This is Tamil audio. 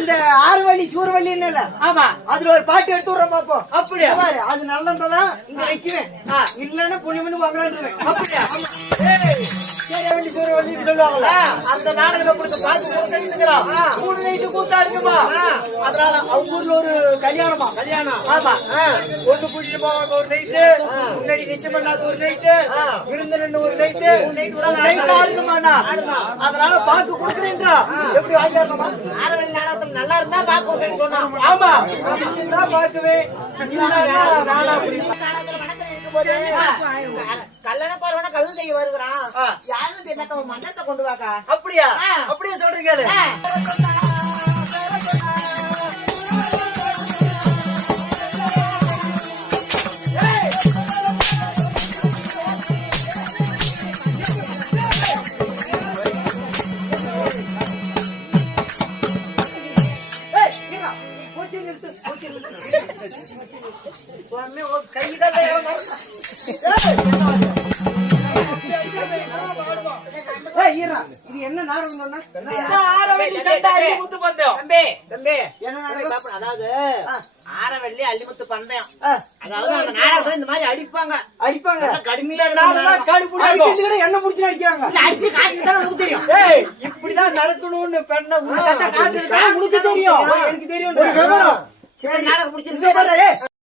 அந்த ஆறுவள்ளி சூறுவள்ளின்னு இல்ல. ஆமா, அதுல ஒரு பாட்டு எடுத்து விடுறோம் பாப்போம். அப்படியா? அது நல்லதான் இங்க வைக்குவேன். இல்லன்னா புண்ணியம்னு வாங்கலான்னு. அப்படியா? சூரியவள்ளி சூரியவள்ளின்னு சொல்லுவாங்களா? அந்த நாடகம் கொடுத்து பாத்து கொடுத்துருக்கிறான். 3 நைட்டு கூத்தா இருக்குமா? அதனால அவங்க ஊர்ல ஒரு கல்யாணமா? கல்யாணம். ஆமா. ஒண்ணு பூச்சிட்டு போவாங்க ஒரு நைட்டு, முன்னாடி நிச்சயம் பண்ணாத ஒரு நைட்டு, விருந்தினு ஒரு நைட்டு, நைட்டு ஆடுமாண்ணா. அதனால பாக்கு கொடுக்குறேன்றா. எப்படி வாங்கிடலாமா? ஆரவழி நாடகத்துல நல்லா இருந்தா பாக்க கொடுக்கன்னு சொன்னாங்க. ஆமா, பிடிச்சிருந்தா பாக்குவேன், இல்லன்னா வேணாம் அப்படின்னு. கல்யாண போறவன கல்வி செய்ய வருகிறான். யாரும் தெரியல, மன்னத்தை கொண்டு வாக்கா. அப்படியா? அப்படியே சொல்றீங்க. இது என்ன நாடகம்? அதாவது ஆரவள்ளி அள்ளிமுத்து பந்தயம். அதாவது அந்த நாடகத்துல இந்த மாதிரி அடிப்பாங்க கடுமையா. என்ன முடிச்சு அடிக்கிறாங்க. அடிச்சு காட்டுதான் நமக்கு தெரியும். இப்படிதான் நடக்கணும்னு பெண்ணை உனக்கு தெரியும். எனக்கு தெரியும். நாடகம் முடிச்சிருக்க